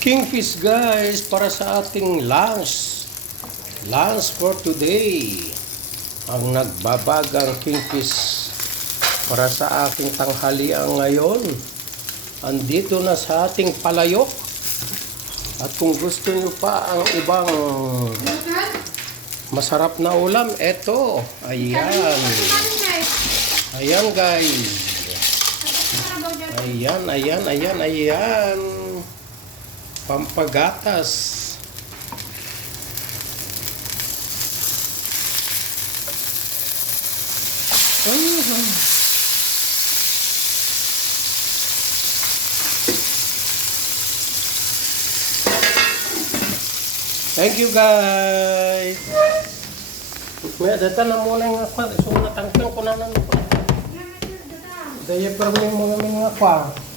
Kingfish guys, para sa ating lunch. Lunch for today. Ang nagbabagang kingfish para sa aking tanghalian ngayon. Andito na sa ating palayok. At kung gusto nyo pa ang ibang masarap na ulam, eto. Ayan. Ayan guys. Ayan. Pampagatas. Thank you guys. May data na muna nga pa. So natangkang ko na ko. Daya pero may mga pa.